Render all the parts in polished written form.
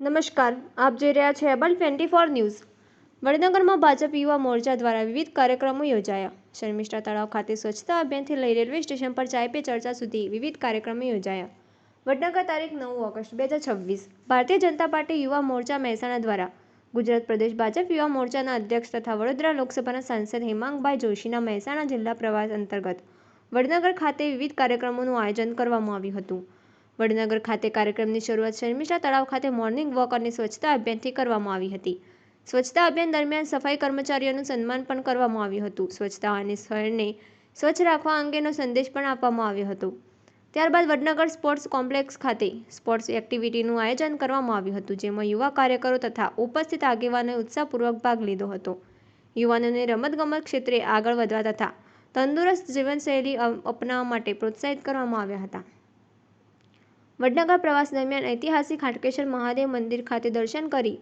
નમસ્કાર, આપ જોઈ રહ્યા છો એબલ 24 ન્યૂઝ। વડનગરમાં ભાજપ યુવા મોરચા દ્વારા વિવિધ કાર્યક્રમો યોજાયા। શર્મિષ્ઠા તળાવ ખાતે સ્વચ્છતા અભિયાનથી લઈ રેલવે સ્ટેશન પર ચાય પે ચર્ચા સુધી વિવિધ કાર્યક્રમો યોજાયા। વડનગર તારીખ 9 ઓગસ્ટ 2026 ભારતીય જનતા પાર્ટી યુવા મોરચા મહેસાણા દ્વારા ગુજરાત પ્રદેશ ભાજપ યુવા મોરચાના અધ્યક્ષ તથા વડોદરા લોકસભાના સાંસદ હેમાંગભાઈ જોશીના મહેસાણા જિલ્લા પ્રવાસ અંતર્ગત વડનગર ખાતે વિવિધ કાર્યક્રમોનું આયોજન કરવામાં આવ્યું હતું। વડનગર ખાતે કાર્યક્રમની શરૂઆત શર્મિષ્ઠા તળાવ ખાતે મોર્નિંગ વોક અને સ્વચ્છતા અભિયાનથી કરવામાં આવી હતી। સ્વચ્છતા અભિયાન દરમિયાન સફાઈ કર્મચારીઓનું સન્માન પણ કરવામાં આવ્યું હતું। સ્વચ્છતા અને શહેરને સ્વચ્છ રાખવા અંગેનો સંદેશ પણ આપવામાં આવ્યો હતો। ત્યારબાદ વડનગર સ્પોર્ટ્સ કોમ્પ્લેક્સ ખાતે સ્પોર્ટ્સ એક્ટિવિટીનું આયોજન કરવામાં આવ્યું હતું, જેમાં યુવા કાર્યકરો તથા ઉપસ્થિત આગેવાનોએ ઉત્સાહપૂર્વક ભાગ લીધો હતો। યુવાનોને રમતગમત ક્ષેત્રે આગળ વધવા તથા તંદુરસ્ત જીવનશૈલી અપનાવવા માટે પ્રોત્સાહિત કરવામાં આવ્યા હતા। વડનગર પ્રવાસ દરમિયાન ઐતિહાસિક હાટકેશ્વર મહાદેવ મંદિર ખાતે દર્શન કરી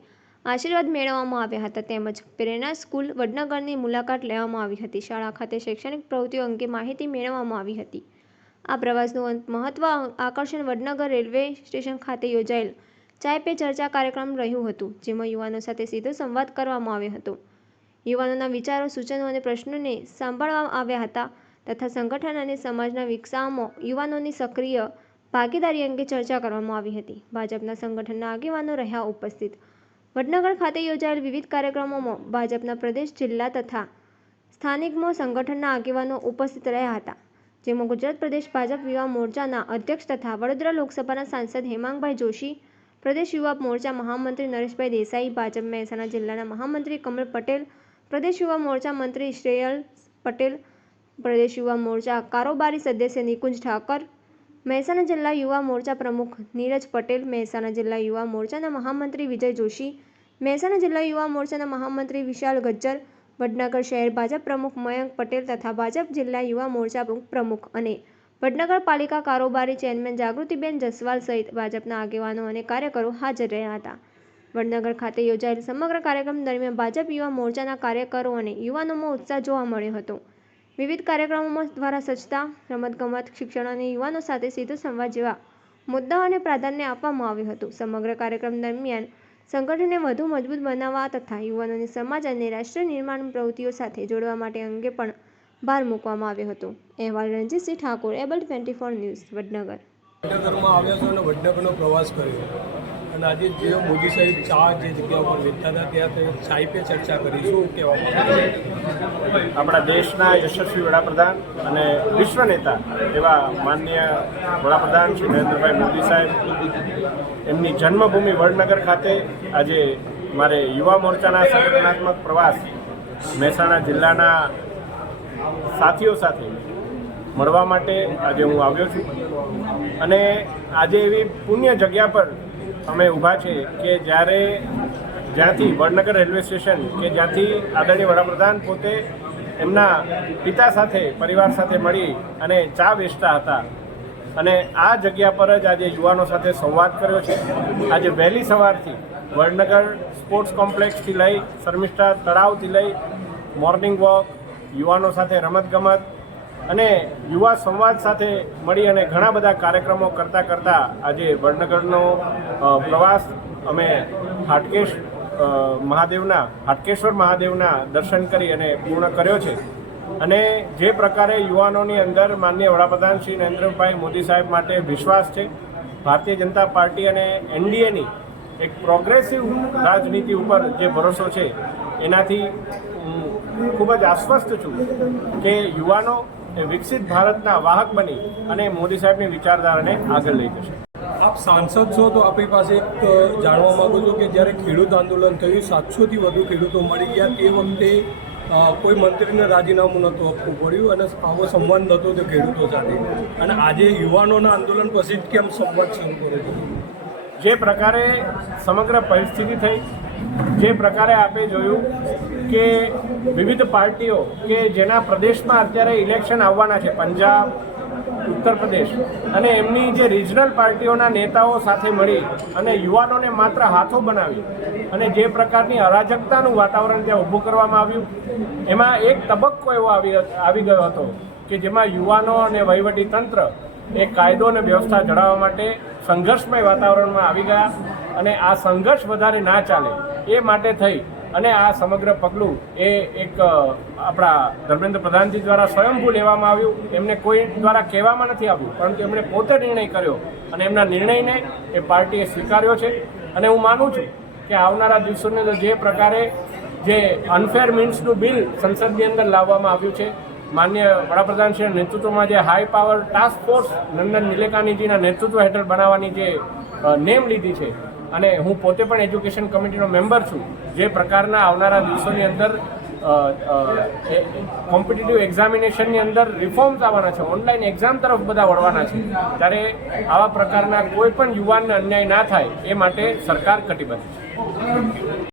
આશીર્વાદ મેળવવામાં આવ્યા હતા, તેમજ પ્રેરણા સ્કૂલ વડનગરની મુલાકાત લેવામાં આવી હતી। શાળા ખાતે શૈક્ષણિક પ્રવૃત્તિઓ અંગે માહિતી મેળવવામાં આવી હતી। આ પ્રવાસનું મહત્વ આકર્ષણ વડનગર રેલવે સ્ટેશન ખાતે યોજાયેલ ચાય પે ચર્ચા કાર્યક્રમ રહ્યું હતું, જેમાં યુવાનો સાથે સીધો સંવાદ કરવામાં આવ્યો હતો। યુવાનોના વિચારો, સૂચનો અને પ્રશ્નોને સાંભળવામાં આવ્યા હતા તથા સંગઠન અને સમાજના વિકાસમાં યુવાનોની સક્રિય ભાગીદારી અંગે ચર્ચા કરવામાં આવી હતી। ભાજપના સંગઠનના આગેવાનો રહ્યા ઉપસ્થિત। વડનગર ખાતે યોજાયેલ વિવિધ કાર્યક્રમોમાં ભાજપના પ્રદેશ, જિલ્લા તથા સ્થાનિકમાં સંગઠનના આગેવાનો ઉપસ્થિત રહ્યા હતા, જેમાં ગુજરાત પ્રદેશ ભાજપ યુવા મોરચાના અધ્યક્ષ તથા વડોદરા લોકસભાના સાંસદ હેમાંગભાઈ જોશી, પ્રદેશ યુવા મોરચા મહામંત્રી નરેશભાઈ દેસાઈ, ભાજપ મહેસાણા જિલ્લાના મહામંત્રી કમલ પટેલ, પ્રદેશ યુવા મોરચા મંત્રી શ્રેયસ પટેલ, પ્રદેશ યુવા મોરચા કારોબારી સદસ્ય નિકુંજ ઠાકર, મહેસાણા જિલ્લા યુવા મોરચા પ્રમુખ નીરજ પટેલ, મહેસાણા જિલ્લા યુવા મોરચાના મહામંત્રી વિજય જોશી, મહેસાણા જિલ્લા યુવા મોરચાના મહામંત્રી વિશાલ ગજ્જર, વડનગર શહેર ભાજપ પ્રમુખ મયંક પટેલ તથા ભાજપ જિલ્લા યુવા મોરચા પ્રમુખ અને વડનગર પાલિકા કારોબારી ચેરમેન જાગૃતિબેન જસવાલ સહિત ભાજપના આગેવાનો અને કાર્યકરો હાજર રહ્યા હતા। વડનગર ખાતે યોજાયેલ સમગ્ર કાર્યક્રમ દરમિયાન ભાજપ યુવા મોરચાના કાર્યકરો અને યુવાનોમાં ઉત્સાહ જોવા મળ્યો હતો। વિવિધ કાર્યક્રમોમાં દ્વારા સ્વચ્છતા, રમતગમત, શિક્ષણ અને યુવાનો સાથે સીધો સંવાદ જેવા મુદ્દાઓને પ્રાધાન્ય આપવામાં આવ્યું હતું। સમગ્ર કાર્યક્રમ દરમિયાન સંગઠનને વધુ મજબૂત બનાવવા તથા યુવાનોને સમાજ અને રાષ્ટ્ર નિર્માણ પ્રવૃત્તિઓ સાથે જોડવા માટે અંગે પણ ભાર મૂકવામાં આવ્યો હતો। અહેવાલ રણજીતસિંહ ઠાકોર, એબલ 24 ન્યૂઝ, વડનગર। વડનગરમાં આવ્યા છો અને વડનગરનો પ્રવાસ કર્યો અને આજે જે મોદી સાહેબ ચા જે જગ્યા ઉપર વેચતા હતા ત્યાં ચાય પે ચર્ચા કરીશું કે આપણા દેશના યશસ્વી વડાપ્રધાન અને વિશ્વ નેતા એવા માનનીય વડાપ્રધાન શ્રી નરેન્દ્રભાઈ મોદી સાહેબ એમની જન્મભૂમિ વડનગર ખાતે આજે મારે યુવા મોરચાના સંગઠનાત્મક પ્રવાસ મહેસાણા જિલ્લાના સાથીઓ સાથે મળવા માટે આજે હું આવ્યો છું અને આજે એવી પુણ્ય જગ્યા પર અમે ઊભા છે કે જ્યાંથી વડનગર રેલવે સ્ટેશન કે જ્યાંથી આદરણીય વડાપ્રધાન પોતે એમના પિતા સાથે, પરિવાર સાથે મળી અને ચા વેચતા હતા અને આ જગ્યા પર જ આજે યુવાનો સાથે સંવાદ કર્યો છે। આજે વહેલી સવારથી વડનગર સ્પોર્ટ્સ કોમ્પ્લેક્સથી લઈ શર્મિષ્ઠા તળાવથી લઈ મોર્નિંગ વોક, યુવાનો સાથે રમતગમત અને યુવા સંવાદ સાથે મળી અને ઘણા બધા કાર્યક્રમો કરતાં આજે વડનગરનો પ્રવાસ અમે હાટકેશ્વર મહાદેવના દર્શન કરી અને પૂર્ણ કર્યો છે। અને જે પ્રકારે યુવાનોની અંદર માનનીય વડાપ્રધાન શ્રી નરેન્દ્રભાઈ મોદી સાહેબ માટે વિશ્વાસ છે, ભારતીય જનતા પાર્ટી અને એનડીએની એક પ્રોગ્રેસિવ રાજનીતિ ઉપર જે ભરોસો છે, એનાથી હું ખૂબ જ આશ્વસ્ત છું કે યુવાનો વિકસિત ભારતના વાહક બની અને મોદી સાહેબની વિચારધારાને આગળ લઈ જશે। આપ સાંસદ છો તો આપણી પાસે એક જાણવા માગું છું કે જ્યારે ખેડૂત આંદોલન થયું, 700થી વધુ ખેડૂતો મળી ગયા, તે વખતે કોઈ મંત્રીને રાજીનામું નહોતું આપવું પડ્યું અને આવો સંવાદ નહોતો તે ખેડૂતો સાથે, અને આજે યુવાનોના આંદોલન પછી જ કેમ સંવાદ શરૂ કર્યો? જે પ્રકારે સમગ્ર પરિસ્થિતિ થઈ, જે પ્રકારે આપે જોયું કે વિવિધ પાર્ટીઓ કે જેના પ્રદેશમાં અત્યારે ઇલેક્શન આવવાના છે, પંજાબ, ઉત્તર પ્રદેશ, અને એમની જે રિજનલ પાર્ટીઓના નેતાઓ સાથે મળી અને યુવાનોને માત્ર હાથો બનાવી અને જે પ્રકારની અરાજકતાનું વાતાવરણ ત્યાં ઊભું કરવામાં આવ્યું, એમાં એક તબક્કો એવો આવી ગયો હતો કે જેમાં યુવાનો અને વહીવટી તંત્ર એ કાયદો અને વ્યવસ્થા જળાવવા માટે સંઘર્ષમય વાતાવરણમાં આવી ગયા અને આ સંઘર્ષ વધારે ના ચાલે એ માટે થઈ અને આ સમગ્ર પગલું એ એક આપણા ધર્મેન્દ્ર પ્રધાનજી દ્વારા સ્વયંભૂ લેવામાં આવ્યું. એમને કોઈ દ્વારા કહેવામાં નથી આવ્યું, પરંતુ એમણે પોતે નિર્ણય કર્યો અને એમના નિર્ણયને એ પાર્ટીએ સ્વીકાર્યો છે. અને હું માનું છું કે આવનારા દિવસોની અંદર જે પ્રકારે જે અનફેર મીન્સનું બિલ સંસદની અંદર લાવવામાં આવ્યું છે, માન્ય વડાપ્રધાનશ્રીના નેતૃત્વમાં જે high power task force Nandan નિલેકાનીજીના નેતૃત્વ હેઠળ બનાવવાની જે નેમ લીધી છે, અને હું પોતે પણ એજ્યુકેશન કમિટીનો મેમ્બર છું, જે પ્રકારના આવનારા દિવસોની અંદર કોમ્પિટિટિવ એક્ઝામિનેશનની અંદર રિફોર્મ્સ આવવાના છે, ઓનલાઈન એક્ઝામ તરફ બધા વળવાના છે, ત્યારે આવા પ્રકારના કોઈ પણ યુવાનને અન્યાય ના થાય એ માટે સરકાર કટિબદ્ધ છે.